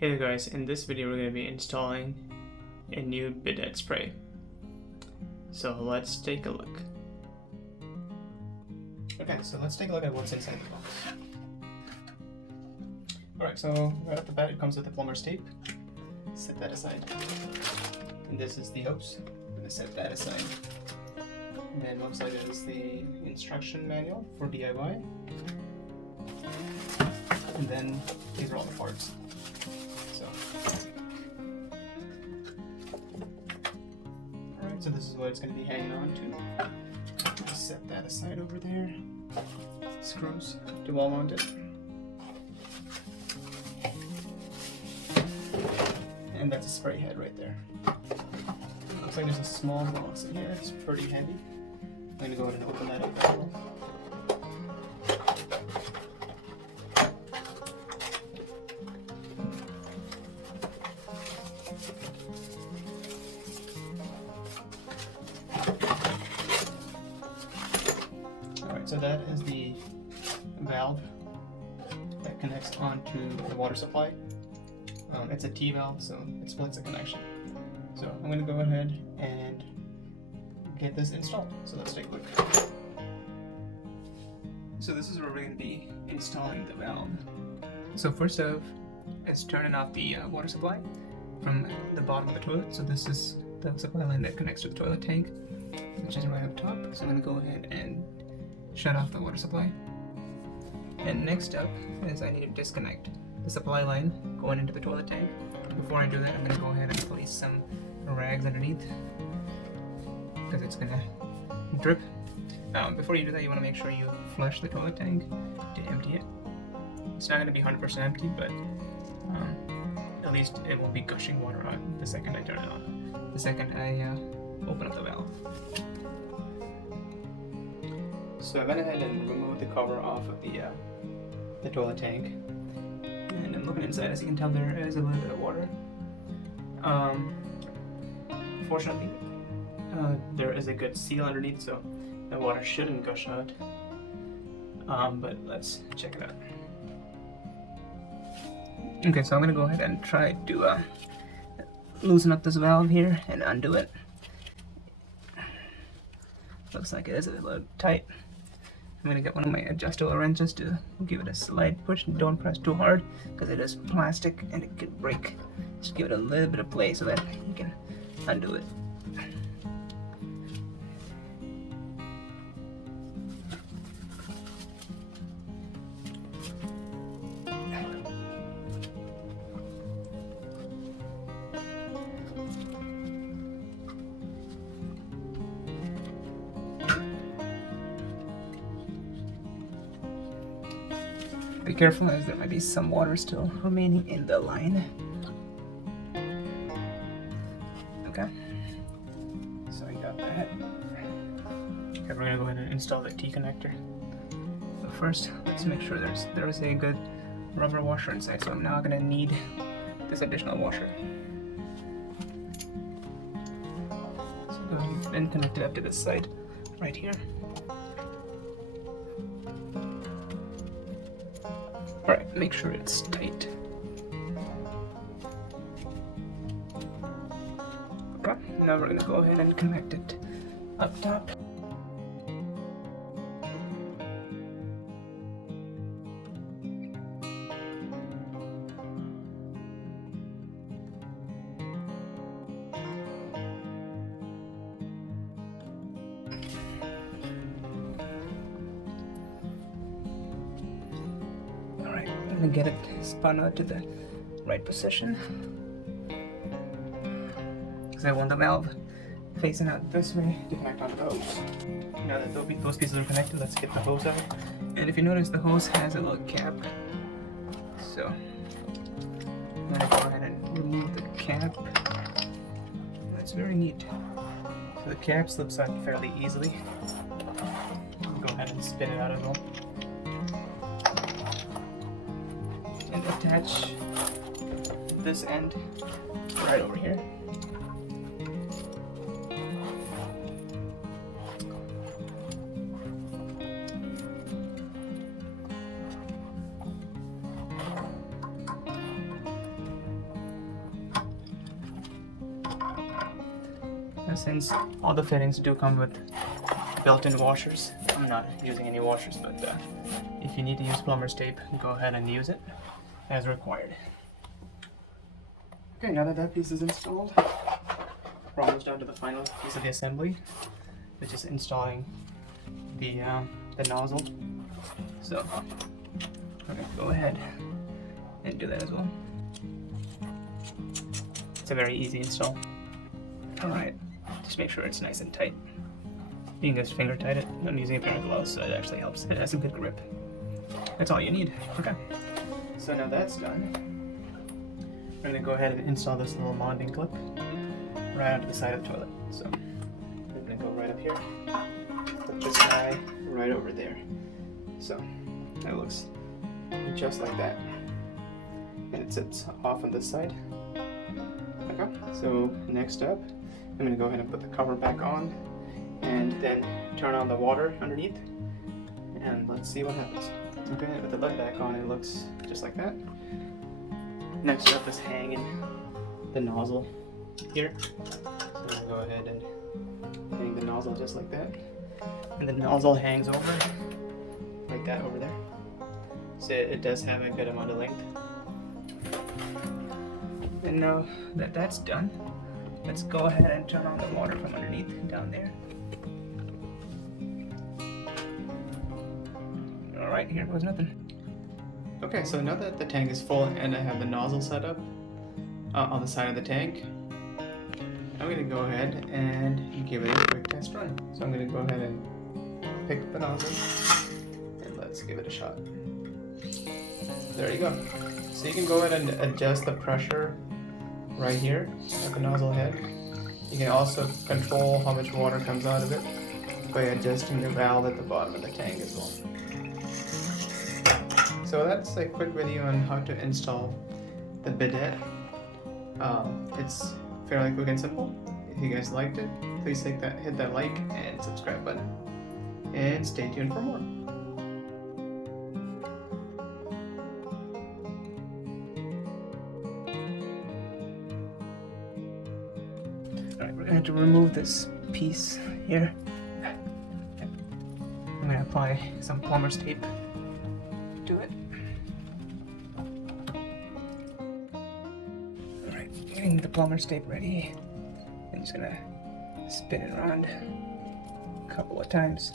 Hey there guys, in this video we're going to be installing a new bidet spray. So let's take a look. Okay, so let's take a look at what's inside the box. Alright, so right off the bat it comes with the plumber's tape. Set that aside. And this is the hose. I'm going to set that aside. And then looks like it is the instruction manual for DIY. And then these are all the parts. Alright, so this is what it's going to be hanging on to. Set that aside over there. Screws to wall mount it. And that's a spray head right there. Looks like there's a small box in here. It's pretty heavy. I'm going to go ahead and open that up. So that is the valve that connects onto the water supply. It's a T-valve, so it splits the connection. So I'm going to go ahead and get this installed. So let's take a look. So this is where we're going to be installing the valve. So first off, it's turning off the water supply from the bottom of the toilet. So this is the supply line that connects to the toilet tank, which is right up top. So I'm going to go ahead and shut off the water supply. And next up is I need to disconnect the supply line going into the toilet tank. Before I do that, I'm going to go ahead and place some rags underneath because it's going to drip. Before you do that, you want to make sure you flush the toilet tank to empty it. It's not going to be 100% empty, but at least it won't be gushing water out the second I turn it on. The second I open up the valve. So I went ahead and removed the cover off of the toilet tank, and I'm looking inside. As you can tell, there is a little bit of water. Fortunately, there is a good seal underneath, so the water shouldn't gush out. But let's check it out. Okay, so I'm gonna go ahead and try to loosen up this valve here and undo it. Looks like it is a little tight. I'm going to get one of my adjustable wrenches to give it a slight push. Don't press too hard because it is plastic and it could break. Just give it a little bit of play so that you can undo it. Be careful, as there might be some water still remaining in the line. Okay, so I got that. Okay, we're gonna go ahead and install the T-connector. But first, let's make sure there is a good rubber washer inside, so I'm now gonna need this additional washer. So go ahead and connect it up to this side, right here. Alright, make sure it's tight. Okay, now we're going to go ahead and connect it up top. I'm gonna get it spun out to the right position because I want the valve facing out this way to connect on the hose. Now that those pieces are connected, let's get the hose out. And if you notice, the hose has a little cap, so I'm gonna go ahead and remove the cap. That's very neat. So the cap slips out fairly easily. I'll go ahead and spin it out as well. And attach this end right over here. since all the fittings do come with built-in washers, I'm not using any washers, but if you need to use plumber's tape, go ahead and use it as required. Okay, now that that piece is installed, we're almost down to the final piece of the assembly, which is installing the nozzle. So I'm gonna go ahead and do that as well. It's a very easy install. Alright, just make sure it's nice and tight. You can just finger tight it. I'm using a pair of gloves, so it actually helps. It has a good grip. That's all you need. Okay. So now that's done, I'm gonna go ahead and install this little mounting clip right onto the side of the toilet. So I'm gonna go right up here, put this guy right over there. So it looks just like that. And it sits off on this side. Okay. So next up, I'm gonna go ahead and put the cover back on and then turn on the water underneath, and let's see what happens. Okay, with the lid back on, it looks just like that. Next up is hanging the nozzle here. So I'm gonna go ahead and hang the nozzle just like that. And the nozzle hangs over like that over there. So it does have a good amount of length. And now that that's done, let's go ahead and turn on the water from underneath down there. Alright, here goes nothing. Okay, so now that the tank is full and I have the nozzle set up on the side of the tank, I'm going to go ahead and give it a quick test run. So I'm going to go ahead and pick up the nozzle and let's give it a shot. There you go. So you can go ahead and adjust the pressure right here at the nozzle head. You can also control how much water comes out of it by adjusting the valve at the bottom of the tank as well. So that's a quick video on how to install the bidet. It's fairly quick and simple. If you guys liked it, please hit that like and subscribe button, and stay tuned for more. Alright, we're going to remove this piece here. I'm going to apply some plumber's tape to it. Alright, getting the plumber's tape ready. I'm just going to spin it around a couple of times.